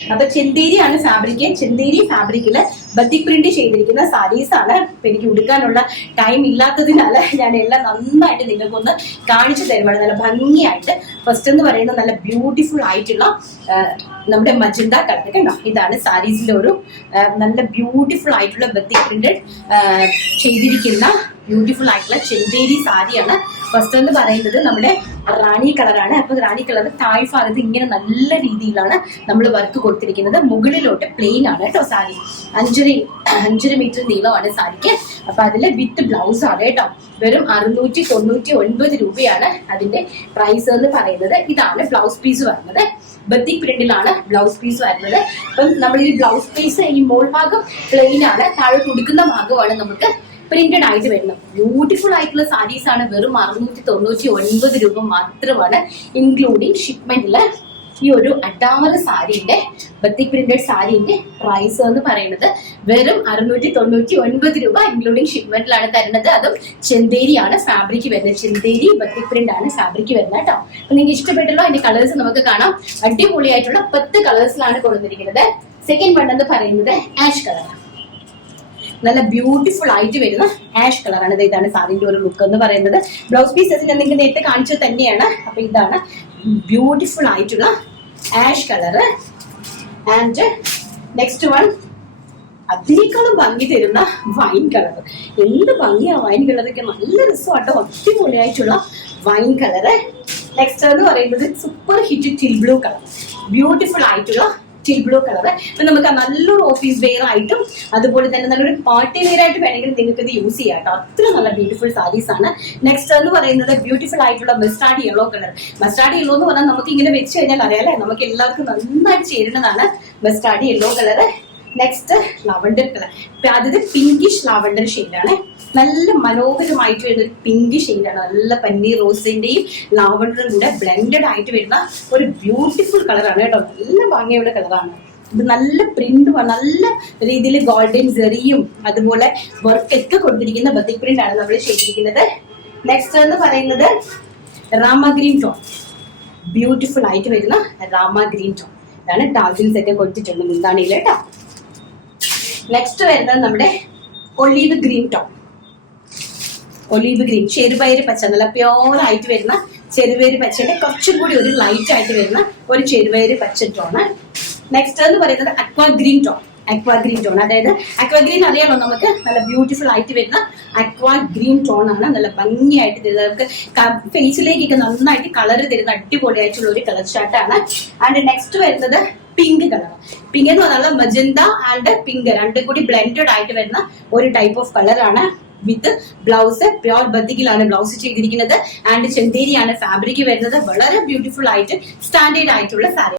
അപ്പൊ ചെന്തേരിയാണ് fabric. Chanderi ഫാബ്രിക്കില് batik print ചെയ്തിരിക്കുന്ന സാരീസ് ആണ്. എനിക്ക് ഉടുക്കാനുള്ള ടൈം ഇല്ലാത്തതിനാല് ഞാൻ എല്ലാം നന്നായിട്ട് നിങ്ങൾക്കൊന്ന് കാണിച്ചു തരുവാണ്, നല്ല ഭംഗിയായിട്ട്. ഫസ്റ്റ് എന്ന് പറയുന്നത് നല്ല ബ്യൂട്ടിഫുൾ ആയിട്ടുള്ള നമ്മുടെ മജന്ത കളർ കണ്ടോ, ഇതാണ് സാരീസിന്റെ ഒരു നല്ല ബ്യൂട്ടിഫുൾ ആയിട്ടുള്ള ബത്തിക് പ്രിന്റഡ് ചെയ്തിരിക്കുന്ന ബ്യൂട്ടിഫുൾ ആയിട്ടുള്ള ചെന്തേരി സാരിയാണ്. ഫസ്റ്റ് എന്ന് പറയുന്നത് നമ്മുടെ റാണി കളറാണ്. അപ്പൊ റാണി കളർ താഴ്ഭാഗത്ത് ഇങ്ങനെ നല്ല രീതിയിലാണ് നമ്മൾ വർക്ക് കൊടുത്തിരിക്കുന്നത്. മുകളിലോട്ട് പ്ലെയിൻ ആണ് കേട്ടോ സാരി. 5.5 മീറ്റർ നീളമാണ് സാരിക്ക്. അപ്പൊ അതില് വിത്ത് ബ്ലൗസ് ആണ് കേട്ടോ. വെറും 699 രൂപയാണ് അതിന്റെ പ്രൈസ് എന്ന് പറയുന്നത്. ഇതാണ് ബ്ലൗസ് പീസ് വരുന്നത്. ബത്തിക് പ്രിന്റിലാണ് ബ്ലൗസ് പീസ് വരുന്നത്. അപ്പം നമ്മൾ ഈ ബ്ലൗസ് പീസ് ഈ മോൾ ഭാഗം പ്ലെയിൻ ആണ്, താഴെ കൊടുക്കുന്ന ഭാഗമാണ് നമുക്ക് പ്രിന്റഡ് ആയിട്ട് വരുന്നത്. ബ്യൂട്ടിഫുൾ ആയിട്ടുള്ള സാരീസ് ആണ്. വെറും 699 രൂപ മാത്രമാണ് ഇൻക്ലൂഡിങ് ഷിപ്മെന്റില്. ഈ ഒരു അഡാറ് സാരിന്റെ ബത്തിക് പ്രിന്റഡ് സാരിന്റെ പ്രൈസ് എന്ന് പറയുന്നത് വെറും 699 രൂപ ഇൻക്ലൂഡിങ് ഷിപ്മെന്റിലാണ് തരുന്നത്. അതും ചെന്തേരിയാണ് ഫാബ്രിക് വരുന്നത്. ചെന്തേരി ബത്തിക് പ്രിന്റ് ആണ് ഫാബ്രിക് വരുന്നത് കേട്ടോ. അപ്പൊ നിങ്ങൾക്ക് ഇഷ്ടപ്പെട്ടല്ലോ അതിന്റെ കളേഴ്സ് നമുക്ക് കാണാം. അടിപൊളിയായിട്ടുള്ള 10 കളേഴ്സിലാണ് കൊടുത്തിരിക്കുന്നത്. സെക്കൻഡ് വൺ എന്ന് പറയുന്നത് ആഷ് കളർ. നല്ല ബ്യൂട്ടിഫുൾ ആയിട്ട് വരുന്ന ആഷ് കളറാണ്. ഇതാണ് സാരിന്റെ ഒരു ലുക്ക് എന്ന് പറയുന്നത്. ബ്ലൗസ് പീസസ് ഞാൻ നിങ്ങൾക്ക് നേരത്തെ കാണിച്ചത് തന്നെയാണ്. അപ്പൊ ഇതാണ് ബ്യൂട്ടിഫുൾ ആയിട്ടുള്ള ash colour. And next one അതിനേക്കാളും ഭംഗി തരുന്ന വൈൻ കളർ. എന്ത് ഭംഗിയാ വൈൻ കളറൊക്കെ, നല്ല രസമാട്ടോ. അടിപൊളിയായിട്ടുള്ള വൈൻ കളറ്. നെക്സ്റ്റ് എന്ന് പറയുന്നത് super hit till blue colour. Beautiful ആയിട്ടുള്ള ടിൽ ബ്ലൂ കളർ. അപ്പൊ നമുക്ക് നല്ലൊരു ഓഫീസ് വെയർ ആയിട്ടും അതുപോലെ തന്നെ നല്ലൊരു പാർട്ടി വെയർ ആയിട്ട് വേണമെങ്കിൽ നിങ്ങൾക്ക് ഇത് യൂസ് ചെയ്യാം കേട്ടോ. അത്ര നല്ല ബ്യൂട്ടിഫുൾ സാരീസ് ആണ്. നെക്സ്റ്റ് എന്ന് പറയുന്നത് ബ്യൂട്ടിഫുൾ ആയിട്ടുള്ള mustard yellow colour. Mustard yellow എന്ന് പറഞ്ഞാൽ നമുക്ക് ഇങ്ങനെ വെച്ച് കഴിഞ്ഞാൽ അറിയാലേ, നമുക്ക് എല്ലാവർക്കും നന്നായിട്ട് ചേരുന്നതാണ് mustard yellow colour. Next lavender colour. അതായത് പിങ്കിഷ് ലാവണ്ടർ ഷെയ്ഡാണ്. നല്ല മനോഹരമായിട്ട് വരുന്ന ഒരു പിങ്ക് ഷെയ്ഡാണ്. നല്ല പന്നീർ റോസിന്റെയും ലാവണ്ടറും കൂടെ ബ്ലെൻഡഡ് ആയിട്ട് വരുന്ന ഒരു ബ്യൂട്ടിഫുൾ കളറാണ് കേട്ടോ. നല്ല ഭംഗിയുള്ള കളറാണ്. ഇത് നല്ല പ്രിന്റും നല്ല രീതിയിൽ ഗോൾഡൻ സെറിയും അതുപോലെ വർക്ക് ഒക്കെ കൊടുത്തിരിക്കുന്ന ബത്തിക് പ്രിന്റ് ആണ് നമ്മൾ ചെയ്തിരിക്കുന്നത്. നെക്സ്റ്റ് എന്ന് പറയുന്നത് രാമ ഗ്രീൻ ടോൺ. ബ്യൂട്ടിഫുൾ ആയിട്ട് വരുന്ന രാമ ഗ്രീൻ ടോൺ ഇതാണ്. ടാസിൽസ് ഒക്കെ കൊടുത്തിട്ടുണ്ട് മുന്താണിയിൽ കേട്ടോ. നെക്സ്റ്റ് വരുന്നത് നമ്മുടെ olive green tone. Olive green ചെറുപയർ പച്ച, നല്ല പ്യോർ ആയിട്ട് വരുന്ന ചെറുപയർ പച്ചയുടെ കുറച്ചും കൂടി ഒരു ലൈറ്റ് ആയിട്ട് വരുന്ന ഒരു ചെറുപയർ പച്ച ടോണ്. നെക്സ്റ്റ് എന്ന് പറയുന്നത് അക്വാ ഗ്രീൻ ടോൺ. അക്വാ ഗ്രീൻ ടോൺ, അതായത് അക്വാ ഗ്രീൻ അറിയാലോ നമുക്ക്, നല്ല ബ്യൂട്ടിഫുൾ ആയിട്ട് വരുന്ന അക്വാ ഗ്രീൻ ടോൺ ആണ്. നല്ല ഭംഗിയായിട്ട് തരുന്നത്, നമുക്ക് ഫേസിലേക്കൊക്കെ നന്നായിട്ട് കളർ തരുന്ന അടിപൊളിയായിട്ടുള്ള ഒരു കളർ ചാർട്ടാണ്. ആൻഡ് നെക്സ്റ്റ് വരുന്നത് പിങ്ക് കളർ. പിങ്ക് എന്ന് പറഞ്ഞാൽ മജന്ത ആൻഡ് പിങ്ക് രണ്ടും കൂടി ബ്ലെൻഡഡ് ആയിട്ട് വരുന്ന ഒരു ടൈപ്പ് ഓഫ് കളറാണ്. വിത്ത് ബ്ലൗസ് പ്യോർ ബത്തിക്കിലാണ് ബ്ലൗസ് ചെയ്തിരിക്കുന്നത്. ആൻഡ് ചെന്തേരിയാണ് ഫാബ്രിക് വരുന്നത്. വളരെ ബ്യൂട്ടിഫുൾ ആയിട്ട് സ്റ്റാൻഡേർഡ് ആയിട്ടുള്ള സാരി.